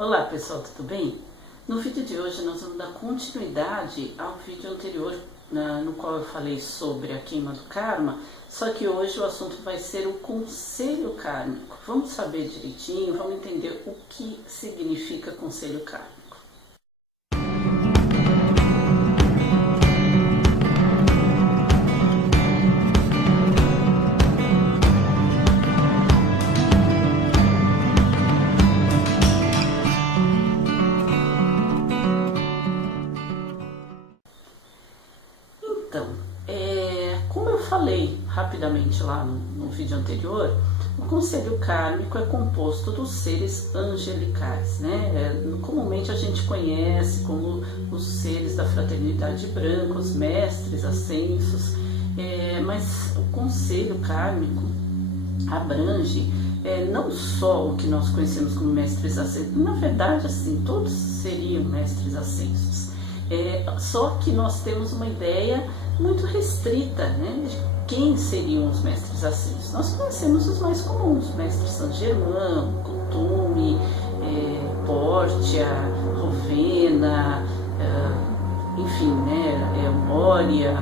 Olá pessoal, tudo bem? No vídeo de hoje nós vamos dar continuidade ao vídeo anterior no qual eu falei sobre a queima do karma, só que hoje o assunto vai ser o conselho kármico. Vamos saber direitinho, vamos entender o que significa conselho kármico. Então, como eu falei rapidamente lá no vídeo anterior, o conselho kármico é composto dos seres angelicais, né? Comumente a gente conhece como os seres da fraternidade branca, os mestres ascensos, mas o conselho kármico abrange não só o que nós conhecemos como mestres ascensos, na verdade, assim, todos seriam mestres ascensos. Só que nós temos uma ideia muito restrita, né, de quem seriam os mestres ascensos. Nós conhecemos os mais comuns: mestre Saint Germain, Kuthumi, Portia, Rowena, enfim, né, Moria,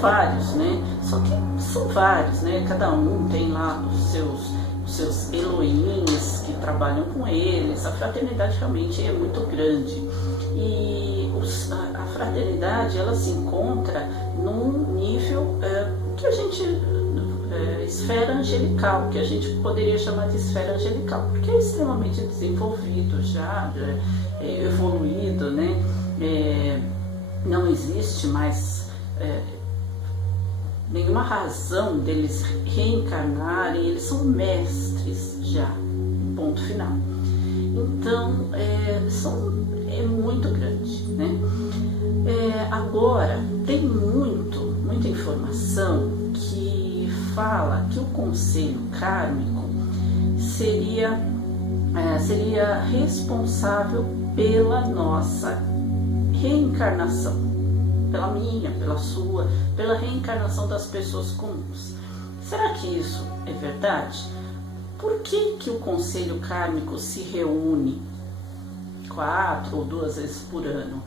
vários, né? Só que são vários, né? Cada um tem lá os seus Elohims que trabalham com eles. A fraternidade realmente é muito grande. E a fraternidade, ela se encontra num nível que a gente esfera angelical, que a gente poderia chamar de esfera angelical, porque é extremamente desenvolvido já, evoluído, né? Não existe mais nenhuma razão deles reencarnarem, eles são mestres já, ponto final. Então, é muito grande, né? Agora, tem muita informação que fala que o conselho kármico seria responsável pela nossa reencarnação, pela minha, pela sua, pela reencarnação das pessoas comuns. Será que isso é verdade? Por que o conselho kármico se reúne 4 ou 2 vezes por ano?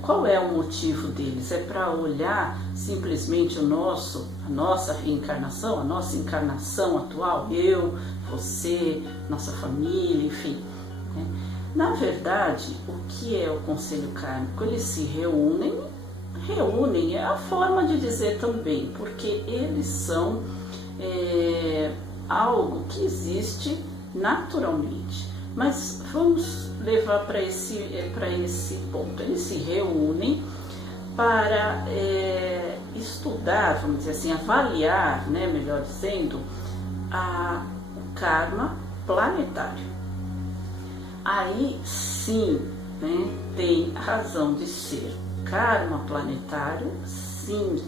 Qual é o motivo deles? É para olhar simplesmente a nossa reencarnação, a nossa encarnação atual, eu, você, nossa família, enfim, né? Na verdade, o que é o conselho kármico? Eles se reúnem é a forma de dizer também, porque eles são algo que existe naturalmente. Mas vamos levar para esse ponto. Eles se reúnem para estudar, vamos dizer assim, avaliar, né, melhor dizendo, o karma planetário. Aí sim, né, tem razão de ser. Karma planetário, sim,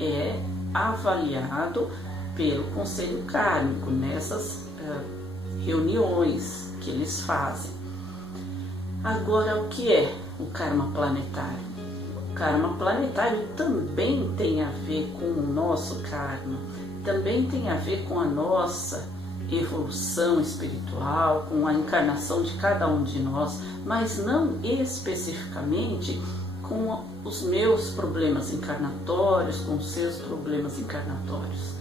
é avaliado pelo conselho kármico nessas reuniões que eles fazem. Agora, o que é o karma planetário? O karma planetário também tem a ver com o nosso karma, também tem a ver com a nossa evolução espiritual, com a encarnação de cada um de nós, mas não especificamente com os meus problemas encarnatórios, com os seus problemas encarnatórios,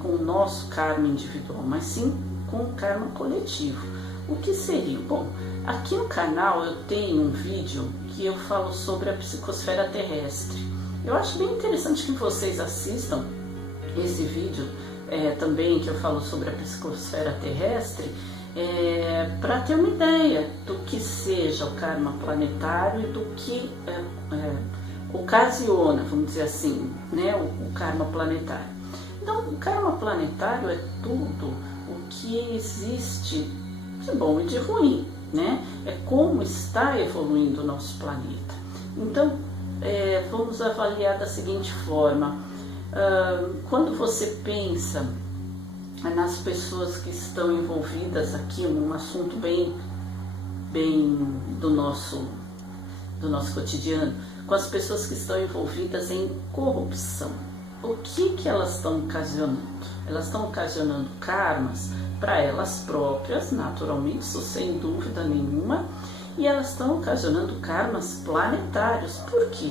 com o nosso karma individual, mas sim com o karma coletivo. O que seria? Bom, aqui no canal eu tenho um vídeo que eu falo sobre a psicosfera terrestre. Eu acho bem interessante que vocês assistam esse vídeo também, que eu falo sobre a psicosfera terrestre, para ter uma ideia do que seja o karma planetário e do que ocasiona, vamos dizer assim, né, o karma planetário. Então, o karma planetário é tudo o que existe de bom e de ruim, né? É como está evoluindo o nosso planeta. Então, vamos avaliar da seguinte forma: quando você pensa nas pessoas que estão envolvidas aqui num assunto bem do nosso cotidiano, com as pessoas que estão envolvidas em corrupção, o que elas estão ocasionando? Elas estão ocasionando karmas para elas próprias, naturalmente, isso sem dúvida nenhuma, e elas estão ocasionando karmas planetários. Por quê?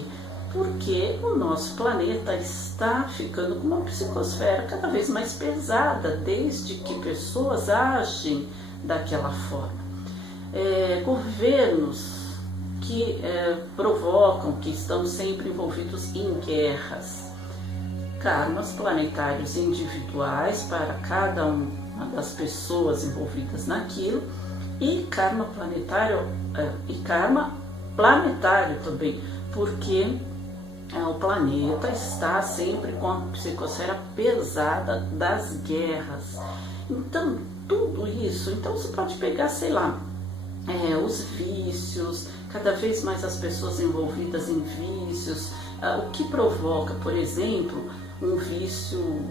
Porque o nosso planeta está ficando com uma psicosfera cada vez mais pesada, desde que pessoas agem daquela forma. Governos que provocam, que estão sempre envolvidos em guerras, karmas planetários individuais para cada uma das pessoas envolvidas naquilo, e karma planetário e karma planetário também, porque o planeta está sempre com a psicosfera pesada das guerras. Então, tudo isso, então você pode pegar, sei lá, os vícios, cada vez mais as pessoas envolvidas em vícios, o que provoca, por exemplo, um vício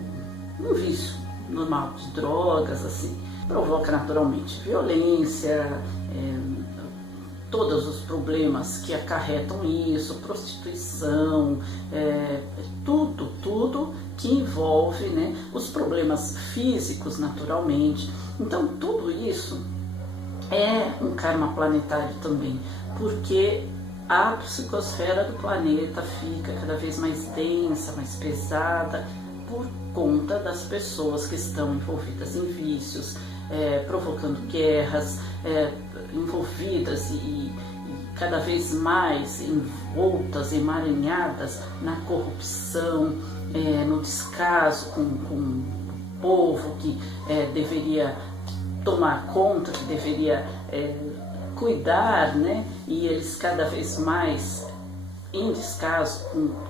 normal de drogas, assim, provoca naturalmente violência, todos os problemas que acarretam isso, prostituição, tudo que envolve, né, os problemas físicos naturalmente. Então tudo isso é um karma planetário também, porque a psicosfera do planeta fica cada vez mais densa, mais pesada, por conta das pessoas que estão envolvidas em vícios, provocando guerras, envolvidas e cada vez mais envoltas, emaranhadas na corrupção, no descaso com o povo que deveria tomar conta, que deveria cuidar, né? E eles cada vez mais em descaso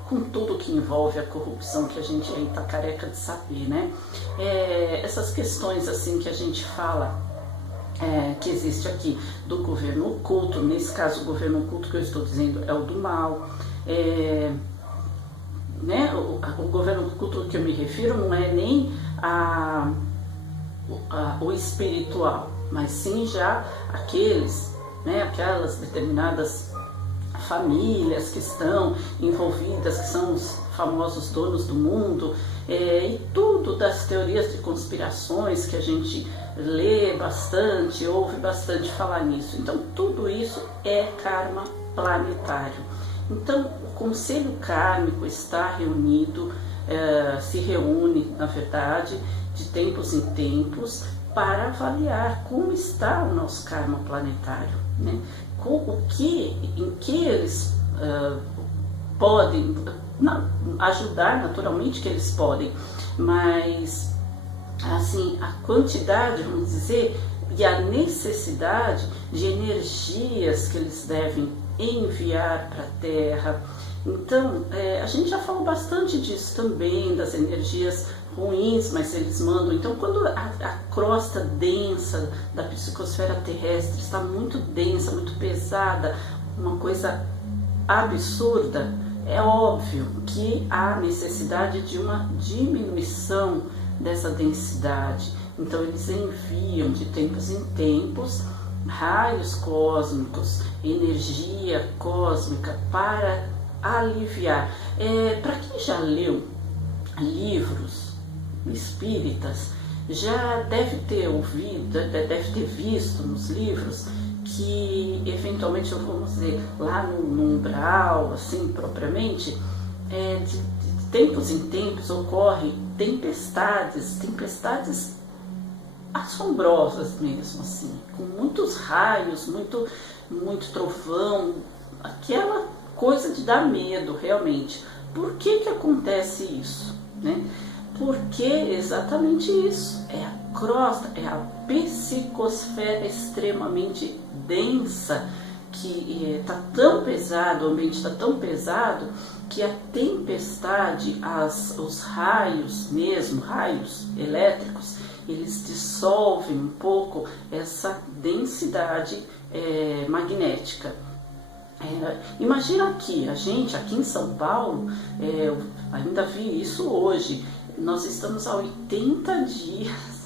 com tudo que envolve a corrupção, que a gente aí tá careca de saber, né? Essas questões assim que a gente fala, que existe aqui do governo oculto, nesse caso o governo oculto que eu estou dizendo é o do mal, né? O governo oculto que eu me refiro não é nem o espiritual, mas sim já aqueles, né, aquelas determinadas famílias que estão envolvidas, que são os famosos donos do mundo, e tudo das teorias de conspirações que a gente lê bastante, ouve bastante falar nisso. Então tudo isso é karma planetário. Então o conselho kármico está reunido, se reúne, na verdade, de tempos em tempos, para avaliar como está o nosso karma planetário, né? Em que eles podem ajudar, naturalmente que eles podem, mas assim, a quantidade, vamos dizer, e a necessidade de energias que eles devem enviar para a Terra. Então, a gente já falou bastante disso também, das energias ruins, mas eles mandam. Então, quando a crosta densa da psicosfera terrestre está muito densa, muito pesada, uma coisa absurda, é óbvio que há necessidade de uma diminuição dessa densidade. Então, eles enviam de tempos em tempos raios cósmicos, energia cósmica para aliviar. Para quem já leu livros espíritas, já deve ter ouvido, deve ter visto nos livros que eventualmente, vamos dizer, lá no umbral, assim, propriamente, de tempos em tempos ocorrem tempestades assombrosas mesmo, assim, com muitos raios, muito trovão, aquela coisa de dar medo realmente. Por que acontece isso, né? Porque exatamente isso, é a crosta, é a psicosfera extremamente densa, que está tão pesado, o ambiente está tão pesado, que a tempestade, os raios mesmo, raios elétricos, eles dissolvem um pouco essa densidade magnética. Imagina aqui, a gente aqui em São Paulo, eu ainda vi isso hoje, nós estamos há 80 dias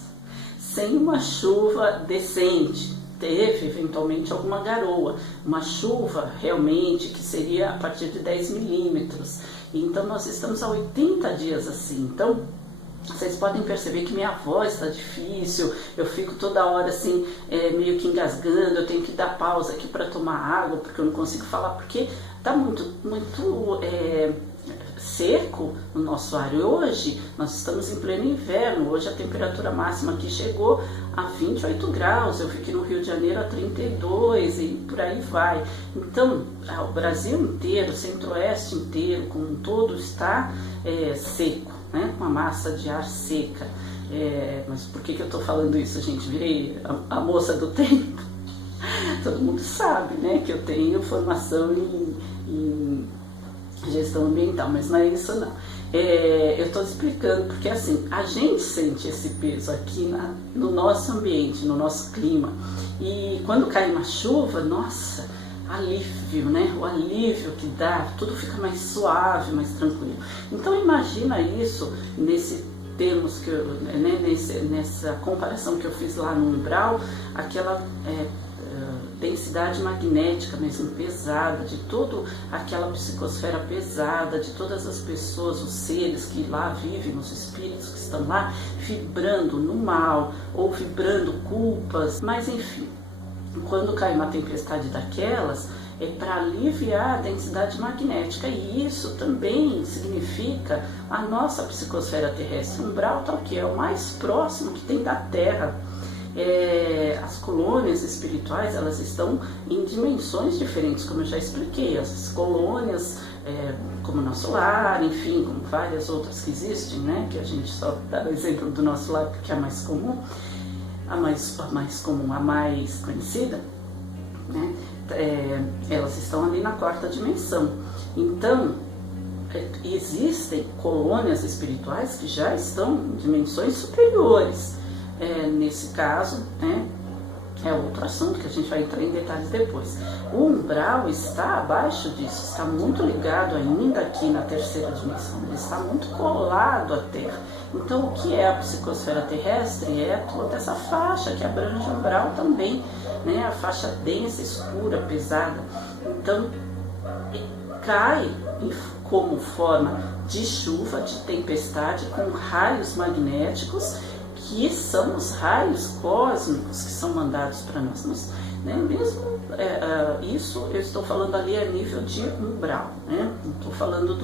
sem uma chuva decente. Teve eventualmente alguma garoa, uma chuva realmente que seria a partir de 10 milímetros. Então nós estamos há 80 dias assim. Então Vocês podem perceber que minha voz está difícil, eu fico toda hora assim, meio que engasgando, eu tenho que dar pausa aqui para tomar água, porque eu não consigo falar, porque está muito seco no nosso ar. E hoje nós estamos em pleno inverno, hoje a temperatura máxima aqui chegou a 28 graus, eu fiquei no Rio de Janeiro a 32 e por aí vai. Então o Brasil inteiro, o centro-oeste inteiro como um todo está seco, né? Com a massa de ar seca. Mas por que eu estou falando isso, gente? Virei a moça do tempo. Todo mundo sabe, né, que eu tenho formação em gestão ambiental, mas não é isso não. Eu estou explicando porque assim, a gente sente esse peso aqui no nosso ambiente, no nosso clima. E quando cai uma chuva, nossa, alívio, né? O alívio que dá, tudo fica mais suave, mais tranquilo. Então imagina isso nesse termos que nessa comparação que eu fiz lá no umbral, aquela densidade magnética mesmo pesada, de toda aquela psicosfera pesada, de todas as pessoas, os seres que lá vivem, os espíritos que estão lá, vibrando no mal, ou vibrando culpas, mas enfim, quando cai uma tempestade daquelas, é para aliviar a densidade magnética, e isso também significa a nossa psicosfera terrestre. O umbral tá o quê? É o mais próximo que tem da Terra. As colônias espirituais, elas estão em dimensões diferentes, como eu já expliquei. As colônias, como o nosso lar, enfim, como várias outras que existem, né? Que a gente só dá o exemplo do nosso lar porque é a mais comum, a mais comum, a mais conhecida, né? Elas estão ali na quarta dimensão. Então, existem colônias espirituais que já estão em dimensões superiores. Nesse caso, né, é outro assunto que a gente vai entrar em detalhes depois. O umbral está abaixo disso, está muito ligado ainda aqui na terceira dimensão, ele está muito colado à Terra. Então, o que é a psicosfera terrestre? É toda essa faixa que abrange o umbral também, né, a faixa densa, escura, pesada. Então, cai como forma de chuva, de tempestade, com raios magnéticos, que são os raios cósmicos que são mandados para nós. Né? Mesmo isso eu estou falando ali a nível de umbral, né? Não estou falando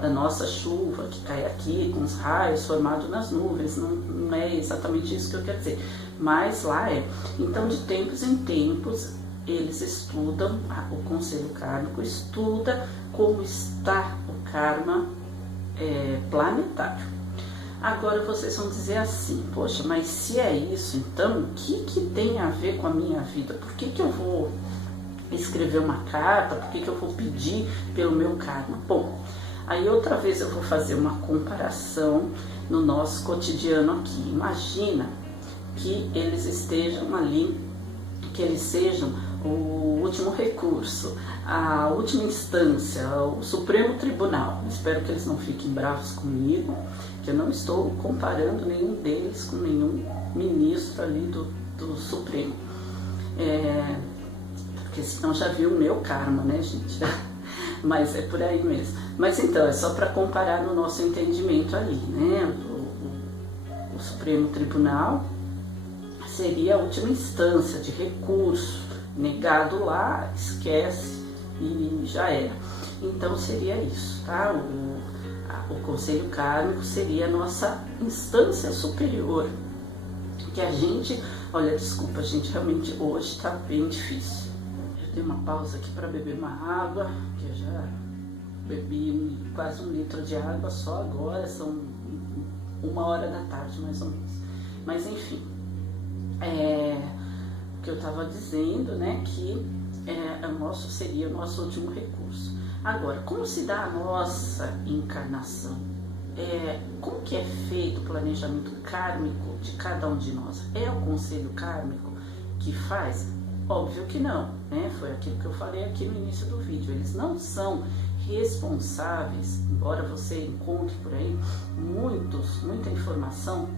da nossa chuva que cai aqui com os raios formados nas nuvens, não é exatamente isso que eu quero dizer, mas lá é. Então, de tempos em tempos, eles estudam, o Conselho Kármico estuda como está o karma planetário. Agora vocês vão dizer assim, poxa, mas se é isso, então o que tem a ver com a minha vida? Por que eu vou escrever uma carta? Por que eu vou pedir pelo meu karma? Bom, aí outra vez eu vou fazer uma comparação no nosso cotidiano aqui. Imagina que eles estejam ali, que eles sejam o último recurso, a última instância, o Supremo Tribunal. Espero que eles não fiquem bravos comigo, que eu não estou comparando nenhum deles com nenhum ministro ali do Supremo. Porque senão já viu o meu karma, né, gente? Mas é por aí mesmo. Mas então, é só para comparar no nosso entendimento ali, né? O Supremo Tribunal seria a última instância de recurso. Negado lá, esquece e já era. Então seria isso, tá? O Conselho Kármico seria a nossa instância superior. Que a gente, olha, desculpa, gente, realmente hoje tá bem difícil. Eu dei uma pausa aqui para beber uma água, que eu já bebi quase 1 litro de água só agora, são 1h da tarde mais ou menos. Mas enfim, que eu estava dizendo, né, que seria o nosso último recurso. Agora, como se dá a nossa encarnação? Como que é feito o planejamento kármico de cada um de nós? É o Conselho Kármico que faz? Óbvio que não, né? Foi aquilo que eu falei aqui no início do vídeo. Eles não são responsáveis, embora você encontre por aí muita informação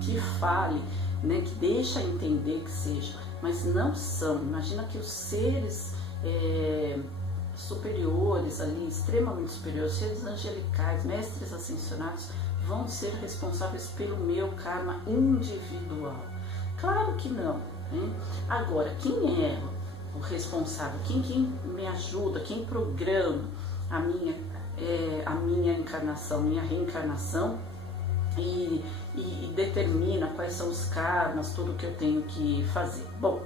que fale, né, que deixa entender que seja, mas não são. Imagina que os seres superiores ali, extremamente superiores, seres angelicais, mestres ascensionados, vão ser responsáveis pelo meu karma individual. Claro que não, né? Agora, quem é o responsável? Quem me ajuda? Quem programa a minha encarnação, minha reencarnação e determina quais são os karmas, tudo que eu tenho que fazer? Bom,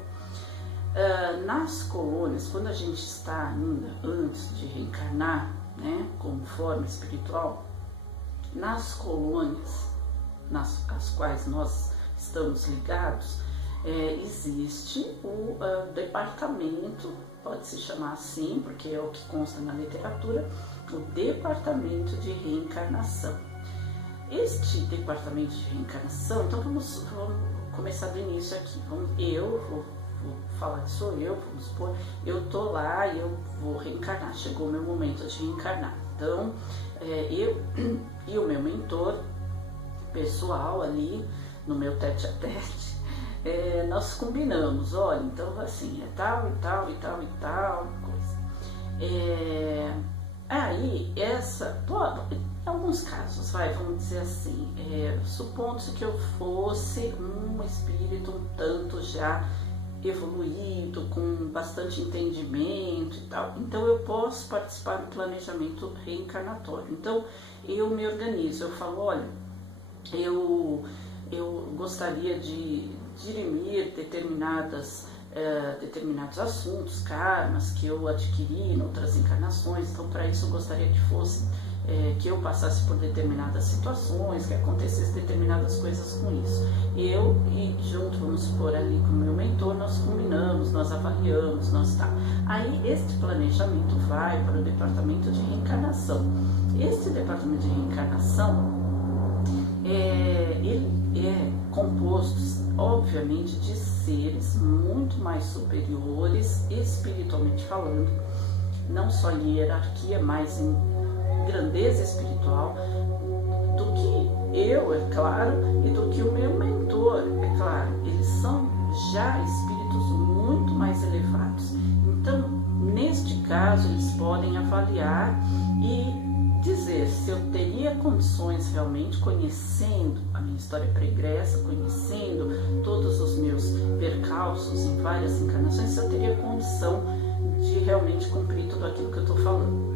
nas colônias, quando a gente está ainda antes de reencarnar, né, como forma espiritual, nas colônias às quais nós estamos ligados, existe o departamento, pode se chamar assim, porque é o que consta na literatura, o departamento de reencarnação. Este departamento de reencarnação, então vamos começar do início aqui. Vou falar que sou eu, vamos supor, eu tô lá e eu vou reencarnar, chegou o meu momento de reencarnar. Então, eu e o meu mentor pessoal ali, no meu tete-a-tete, nós combinamos, olha, então assim, é tal e tal e tal e tal coisa. Aí, em alguns casos, vamos dizer assim, supondo-se que eu fosse um espírito um tanto já evoluído, com bastante entendimento e tal, então eu posso participar do planejamento reencarnatório. Então eu me organizo, eu falo, olha, eu gostaria de dirimir determinados assuntos, karmas que eu adquiri em outras encarnações, então para isso eu gostaria que eu passasse por determinadas situações, que acontecesse determinadas coisas com isso. Eu e junto, vamos supor, ali com o meu mentor, nós combinamos, nós avaliamos, Aí este planejamento vai para o departamento de reencarnação. Este departamento de reencarnação, ele é composto, obviamente, de seres muito mais superiores, espiritualmente falando, não só em hierarquia, mas em grandeza espiritual, do que eu, é claro, e do que o meu mentor, é claro. Eles são já espíritos muito mais elevados. Então, neste caso, eles podem avaliar e dizer se eu teria condições realmente, conhecendo a minha história pregressa, conhecendo todos os meus percalços em várias encarnações, se eu teria condição de realmente cumprir tudo aquilo que eu estou falando.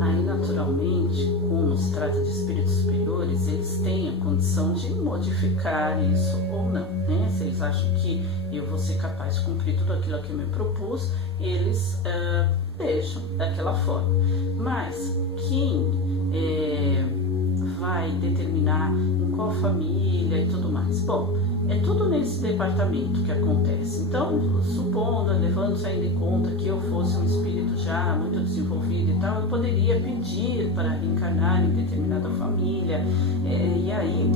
Aí, naturalmente, como se trata de espíritos superiores, eles têm a condição de modificar isso ou não, né? Se eles acham que eu vou ser capaz de cumprir tudo aquilo que eu me propus, eles deixam daquela forma. Mas quem vai determinar em qual família e tudo mais? Bom, é tudo nesse departamento que acontece. Então, supondo, levando-se ainda em conta que eu fosse um espírito já muito desenvolvido e tal, eu poderia pedir para reencarnar em determinada família, e aí,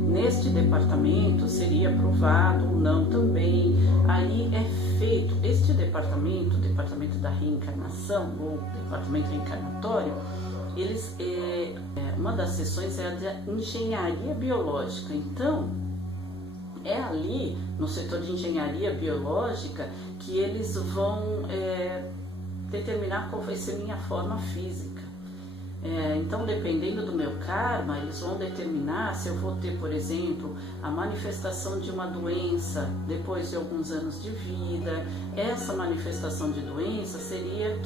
neste departamento, seria aprovado ou não também. Aí é feito este departamento, o departamento da reencarnação, ou departamento reencarnatório, uma das sessões é a da engenharia biológica. Então, é ali, no setor de engenharia biológica, que eles vão determinar qual vai ser minha forma física. Então, dependendo do meu karma, eles vão determinar se eu vou ter, por exemplo, a manifestação de uma doença depois de alguns anos de vida. Essa manifestação de doença seria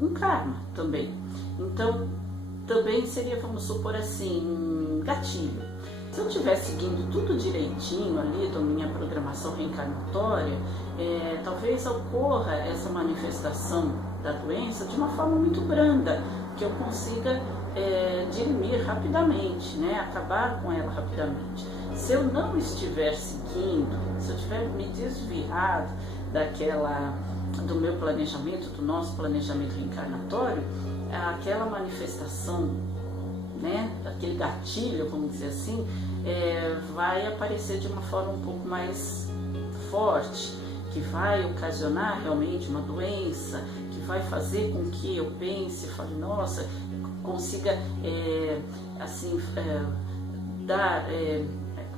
um karma também. Então, também seria, vamos supor assim, um gatilho. Se eu estiver seguindo tudo direitinho ali da minha programação reencarnatória, talvez ocorra essa manifestação da doença de uma forma muito branda, que eu consiga dirimir rapidamente, né? Acabar com ela rapidamente. Se eu não estiver seguindo, se eu tiver me desviado do meu planejamento, do nosso planejamento reencarnatório, aquela manifestação, né, aquele gatilho, vamos dizer assim, vai aparecer de uma forma um pouco mais forte, que vai ocasionar realmente uma doença, que vai fazer com que eu pense, fale, nossa, consiga dar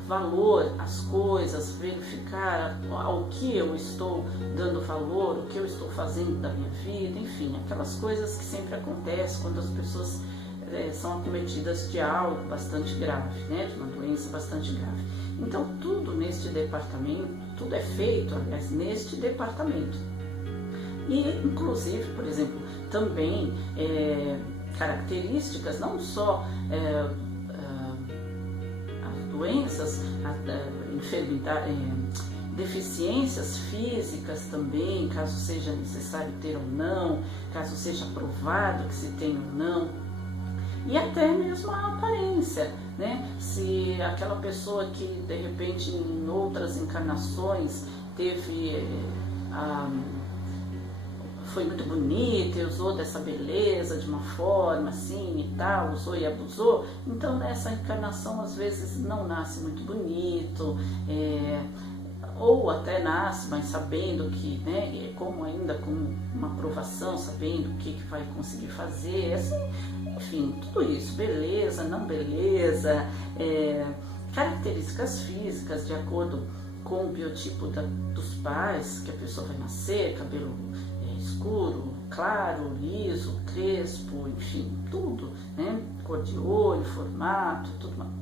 valor às coisas, verificar ao que eu estou dando valor, o que eu estou fazendo da minha vida, enfim, aquelas coisas que sempre acontecem quando as pessoas são acometidas de algo bastante grave, né, de uma doença bastante grave. Então, tudo neste departamento, tudo é feito, aliás, neste departamento. E, inclusive, por exemplo, também características, não só as doenças, enfermidade, deficiências físicas também, caso seja necessário ter ou não, caso seja provado que se tem ou não, e até mesmo a aparência, né? Se aquela pessoa que de repente em outras encarnações foi muito bonita e usou dessa beleza de uma forma assim e tal, usou e abusou, então nessa encarnação às vezes não nasce muito bonito, ou até nasce, mas sabendo que, né, como ainda com uma aprovação, sabendo o que vai conseguir fazer, assim, enfim, tudo isso, beleza, não beleza, características físicas de acordo com o biotipo dos pais, que a pessoa vai nascer, cabelo escuro, claro, liso, crespo, enfim, tudo, né? Cor de olho, formato,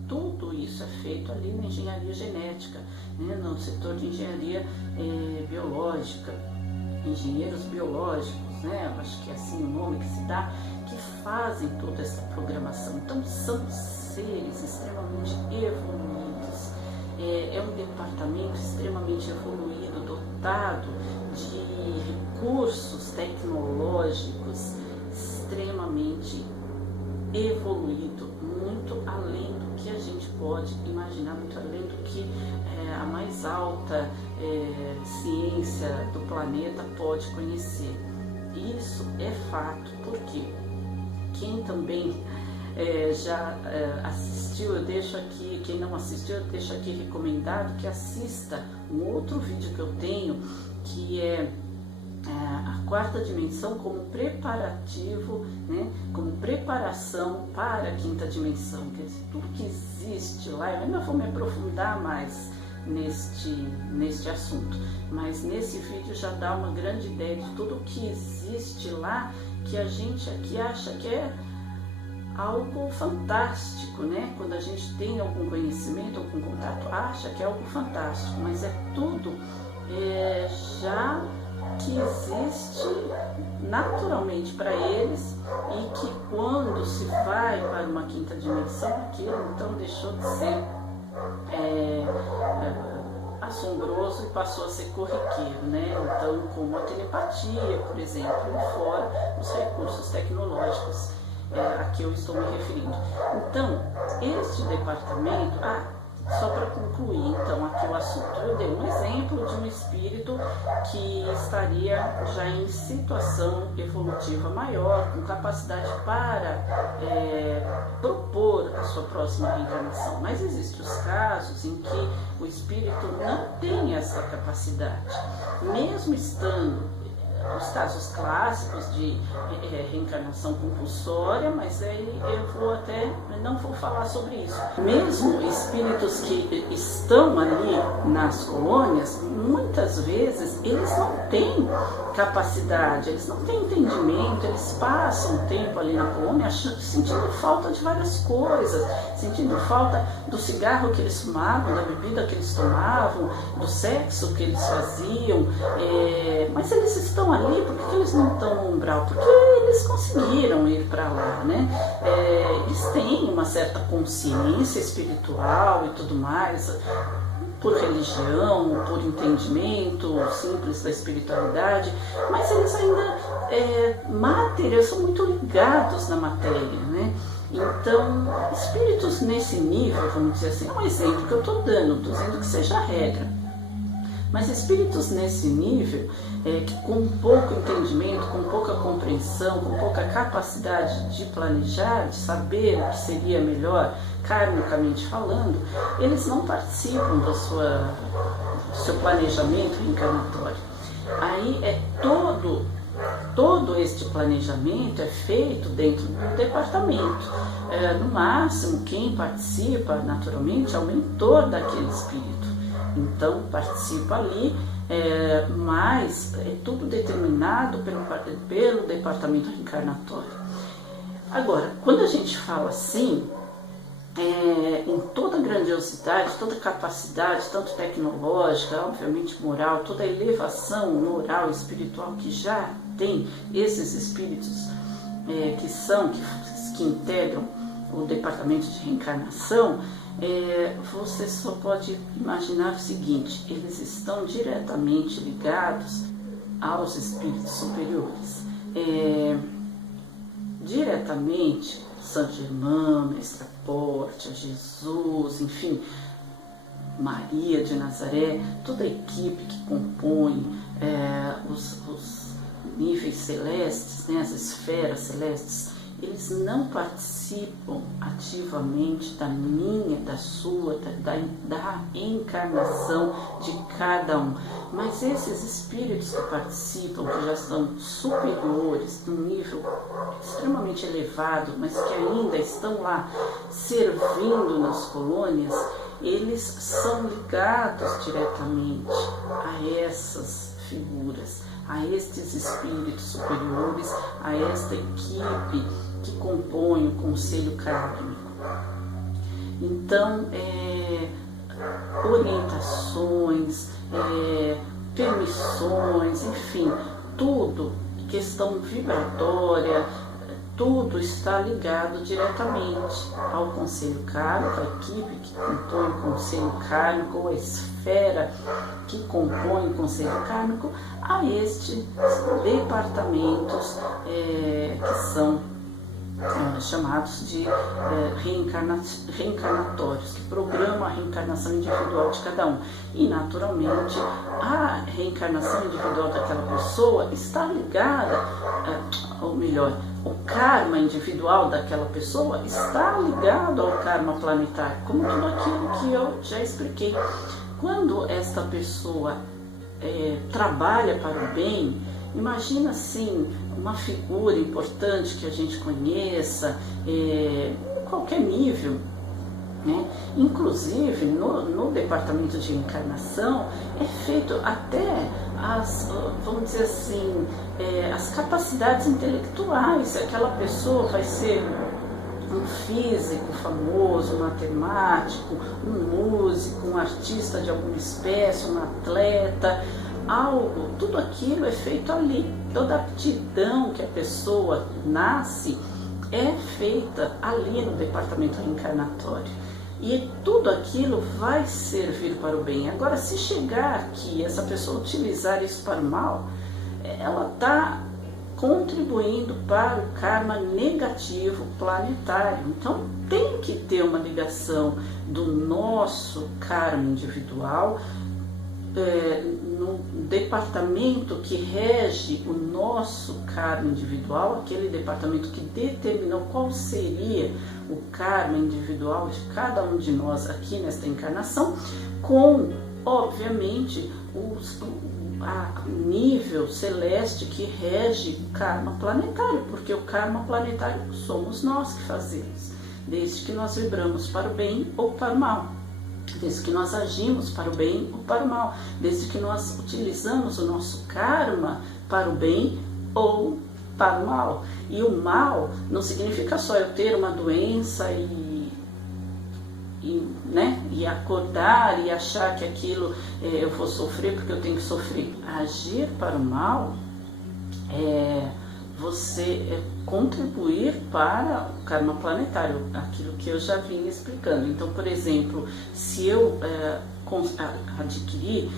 tudo isso é feito ali na engenharia genética, né? No setor de engenharia biológica, engenheiros biológicos, né? Eu acho que é assim o nome que se dá, que fazem toda essa programação. Então são seres extremamente evoluídos, é um departamento extremamente evoluído, dotado de recursos tecnológicos extremamente evoluído, muito além do que a gente pode imaginar, muito além do que a mais alta ciência do planeta pode conhecer. Isso é fato, porque quem também já assistiu, eu deixo aqui, quem não assistiu, eu deixo aqui recomendado que assista um outro vídeo que eu tenho, que é a quarta dimensão como preparativo, né, como preparação para a quinta dimensão. Quer dizer, tudo que existe lá, eu ainda vou me aprofundar mais neste assunto, mas nesse vídeo já dá uma grande ideia de tudo que existe lá, que a gente aqui acha que é algo fantástico, né? Quando a gente tem algum conhecimento, algum contato, acha que é algo fantástico, mas é tudo já que existe naturalmente para eles, e que quando se vai para uma quinta dimensão, aquilo então deixou de ser assombroso e passou a ser corriqueiro, né? Então, como a telepatia, por exemplo, e fora os recursos tecnológicos a que eu estou me referindo. Então, este departamento, só para concluir então aqui o assunto, eu dei um exemplo de um espírito que estaria já em situação evolutiva maior, com capacidade para propor a sua próxima reencarnação, mas existem os casos em que o espírito não tem essa capacidade, mesmo estando os casos clássicos de reencarnação compulsória, mas aí não vou falar sobre isso. Mesmo espíritos que estão ali nas colônias, muitas vezes eles não têm capacidade, eles não têm entendimento, eles passam tempo ali na colônia sentindo falta de várias coisas, sentindo falta do cigarro que eles fumavam, da bebida que eles tomavam, do sexo que eles faziam, mas eles estão ali, por que eles não estão no umbral? Porque eles conseguiram ir para lá, né? Eles têm uma certa consciência espiritual e tudo mais, por religião, por entendimento simples da espiritualidade, mas eles ainda são muito ligados na matéria, né? Então, espíritos nesse nível, vamos dizer assim, é um exemplo que eu estou dando, estou dizendo que seja a regra. Mas espíritos nesse nível, que com pouco entendimento, com pouca compreensão, com pouca capacidade de planejar, de saber o que seria melhor, karmicamente falando, eles não participam do seu planejamento reencarnatório. Aí todo este planejamento é feito dentro do departamento. No máximo, quem participa naturalmente é o mentor daquele espírito. Então participa ali, mas é tudo determinado pelo departamento reencarnatório. Agora, quando a gente fala assim, em toda a grandiosidade, toda a capacidade, tanto tecnológica, obviamente moral, toda a elevação moral e espiritual que já tem esses espíritos que integram o departamento de reencarnação, você só pode imaginar o seguinte: eles estão diretamente ligados aos espíritos superiores. Diretamente, São Germão, Mestre Porte, Jesus, enfim, Maria de Nazaré, toda a equipe que compõe os níveis celestes, né, as esferas celestes, eles não participam ativamente da minha, da sua, da encarnação de cada um. Mas esses espíritos que participam, que já são superiores, num nível extremamente elevado, mas que ainda estão lá servindo nas colônias, eles são ligados diretamente a essas figuras, a estes espíritos superiores, a esta equipe que compõe o conselho kármico. Então, orientações, permissões, enfim, tudo, questão vibratória, tudo está ligado diretamente ao conselho kármico, a equipe que compõe o conselho kármico, ou a esfera que compõe o conselho kármico, a estes departamentos que são chamados de reencarnatórios, que programam a reencarnação individual de cada um. E, naturalmente, a reencarnação individual daquela pessoa está ligada, ou melhor, o karma individual daquela pessoa está ligado ao karma planetário, como tudo aquilo que eu já expliquei. Quando esta pessoa trabalha para o bem, imagina assim, uma figura importante que a gente conheça, em qualquer nível, né? Inclusive no departamento de encarnação é feito até vamos dizer assim, as capacidades intelectuais. Aquela pessoa vai ser um físico famoso, um matemático, um músico, um artista de alguma espécie, um atleta, tudo aquilo é feito ali. Toda aptidão que a pessoa nasce é feita ali no departamento reencarnatório. E tudo aquilo vai servir para o bem. Agora, se chegar aqui, essa pessoa utilizar isso para o mal, ela está contribuindo para o karma negativo planetário. Então, tem que ter uma ligação do nosso karma individual, no departamento que rege o nosso karma individual, aquele departamento que determinou qual seria o karma individual de cada um de nós aqui nesta encarnação, com, obviamente, o nível celeste que rege o karma planetário, porque o karma planetário somos nós que fazemos, desde que nós vibramos para o bem ou para o mal, desde que nós agimos para o bem ou para o mal, desde que nós utilizamos o nosso karma para o bem ou para o mal. E o mal não significa só eu ter uma doença e acordar e achar que aquilo eu vou sofrer porque eu tenho que sofrer. Agir para o mal você contribuir para o karma planetário, aquilo que eu já vinha explicando. Então, por exemplo, se eu adquirir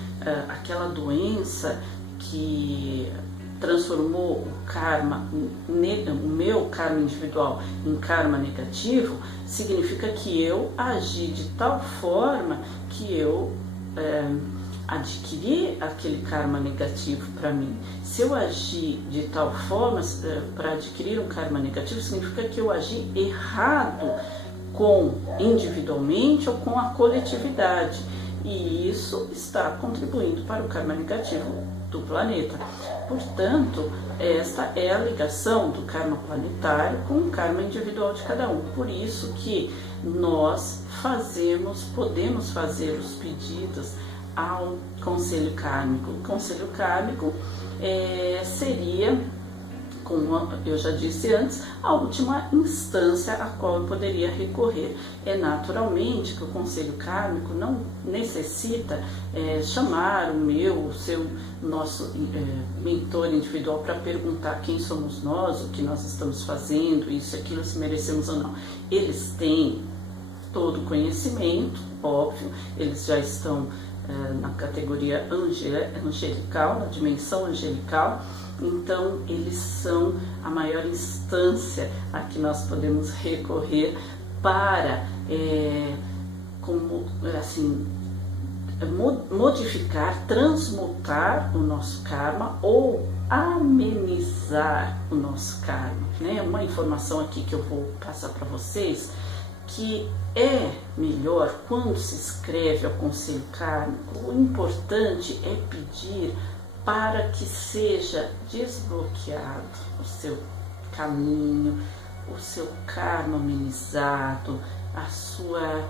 aquela doença que transformou o karma, o meu karma individual em karma negativo, significa que eu agi de tal forma que eu adquiri aquele karma negativo para mim. Se eu agir de tal forma para adquirir um karma negativo, significa que eu agi errado individualmente ou com a coletividade. E isso está contribuindo para o karma negativo do planeta. Portanto, esta é a ligação do karma planetário com o karma individual de cada um. Por isso que nós podemos fazer os pedidos ao conselho kármico. O conselho kármico seria como eu já disse antes, a última instância a qual eu poderia recorrer. É naturalmente que o conselho kármico não necessita chamar o seu nosso mentor individual para perguntar quem somos nós, o que nós estamos fazendo, isso, aquilo, se merecemos ou não. Eles têm todo o conhecimento, óbvio, eles já estão na categoria angelical, na dimensão angelical, então eles são a maior instância a que nós podemos recorrer para modificar, transmutar o nosso karma ou amenizar o nosso karma, né? Uma informação aqui que eu vou passar para vocês, que é melhor quando se escreve ao conselho kármico, o importante é pedir para que seja desbloqueado o seu caminho, o seu karma amenizado, a sua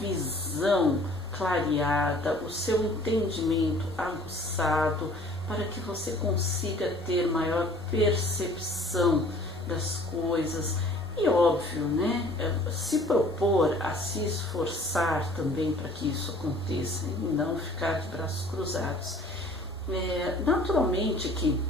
visão clareada, o seu entendimento aguçado, para que você consiga ter maior percepção das coisas. E óbvio, né, se propor a se esforçar também para que isso aconteça e não ficar de braços cruzados. Naturalmente que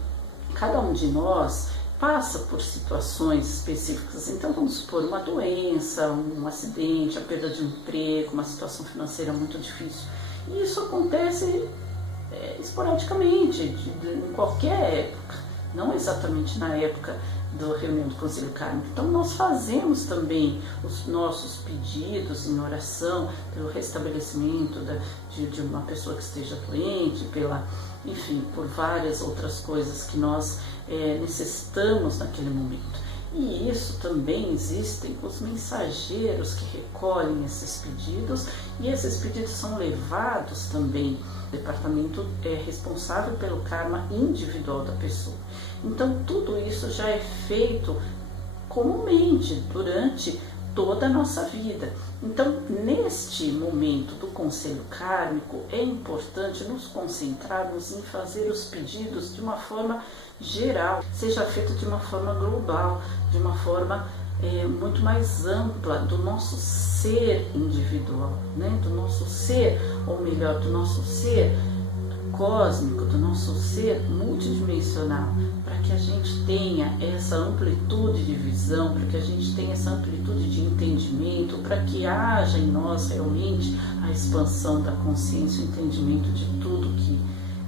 cada um de nós passa por situações específicas, então vamos supor uma doença, um acidente, a perda de um emprego, uma situação financeira muito difícil. E isso acontece esporadicamente, em qualquer época, não exatamente na época da reunião do conselho kármico. Então nós fazemos também os nossos pedidos em oração pelo restabelecimento de uma pessoa que esteja doente, por várias outras coisas que nós necessitamos naquele momento. E isso também existem os mensageiros que recolhem esses pedidos, e esses pedidos são levados também. O departamento é responsável pelo karma individual da pessoa. Então tudo isso já é feito comumente durante toda a nossa vida. Então, neste momento do conselho kármico, é importante nos concentrarmos em fazer os pedidos de uma forma geral, seja feito de uma forma global, de uma forma muito mais ampla do nosso ser individual, né? Do nosso ser, ou melhor, do nosso ser cósmico, do nosso ser multidimensional, para que a gente tenha essa amplitude de visão, para que a gente tenha essa amplitude de entendimento, para que haja em nós realmente a expansão da consciência, o entendimento de tudo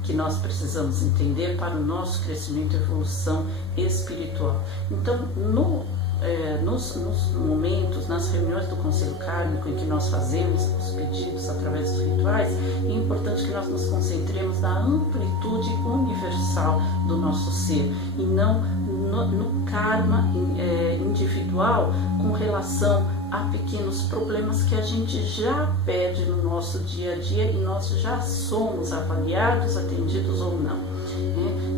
que nós precisamos entender para o nosso crescimento e evolução espiritual. Então, nos momentos, nas reuniões do conselho kármico em que nós fazemos os pedidos através dos rituais, é importante que nós nos concentremos na amplitude universal do nosso ser e não no karma individual com relação a pequenos problemas que a gente já pede no nosso dia a dia e nós já somos avaliados, atendidos ou não.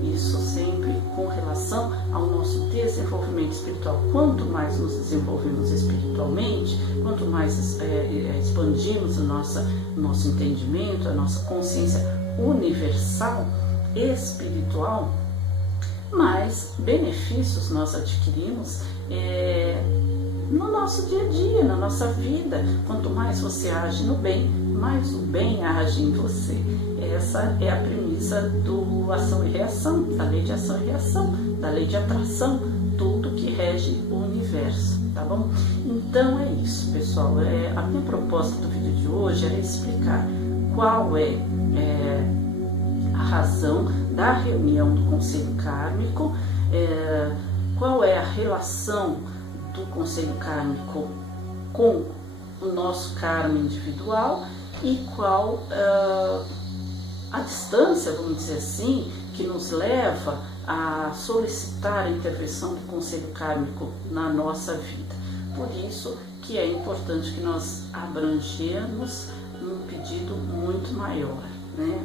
Isso sempre com relação ao nosso desenvolvimento espiritual. Quanto mais nos desenvolvemos espiritualmente, quanto mais expandimos o nosso entendimento, a nossa consciência universal, espiritual, mais benefícios nós adquirimos no nosso dia a dia, na nossa vida. Quanto mais você age no bem, mais o bem age em você. Essa é a premissa do ação e reação, da lei de ação e reação, da lei de atração, tudo que rege o universo, tá bom? Então é isso, pessoal. A minha proposta do vídeo de hoje era explicar qual é a razão da reunião do conselho kármico, qual é a relação do conselho kármico com o nosso karma individual e qual a distância, vamos dizer assim, que nos leva a solicitar a intervenção do conselho kármico na nossa vida. Por isso que é importante que nós abrangemos um pedido muito maior, né,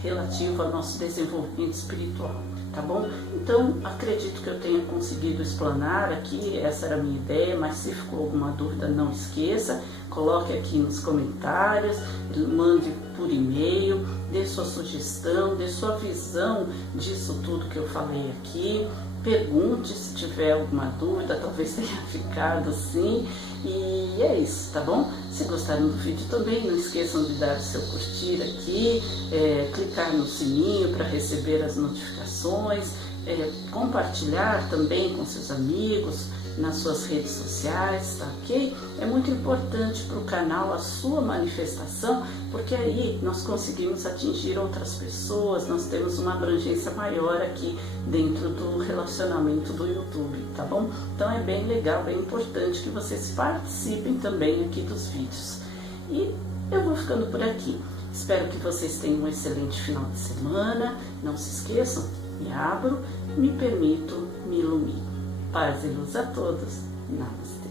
relativo ao nosso desenvolvimento espiritual. Tá bom? Então, acredito que eu tenha conseguido explanar aqui, essa era a minha ideia, mas se ficou alguma dúvida, não esqueça, coloque aqui nos comentários, mande por por e-mail, dê sua sugestão, dê sua visão disso tudo que eu falei aqui. Pergunte se tiver alguma dúvida, talvez tenha ficado assim. E é isso, tá bom? Se gostaram do vídeo também, não esqueçam de dar o seu curtir aqui, clicar no sininho para receber as notificações, compartilhar também com seus amigos nas suas redes sociais, tá ok? É muito importante para o canal a sua manifestação, porque aí nós conseguimos atingir outras pessoas, nós temos uma abrangência maior aqui dentro do relacionamento do YouTube, tá bom? Então é bem legal, bem importante que vocês participem também aqui dos vídeos. E eu vou ficando por aqui. Espero que vocês tenham um excelente final de semana. Não se esqueçam, me abro, me permito, me ilumino. Paz e luz a todos. Namastê.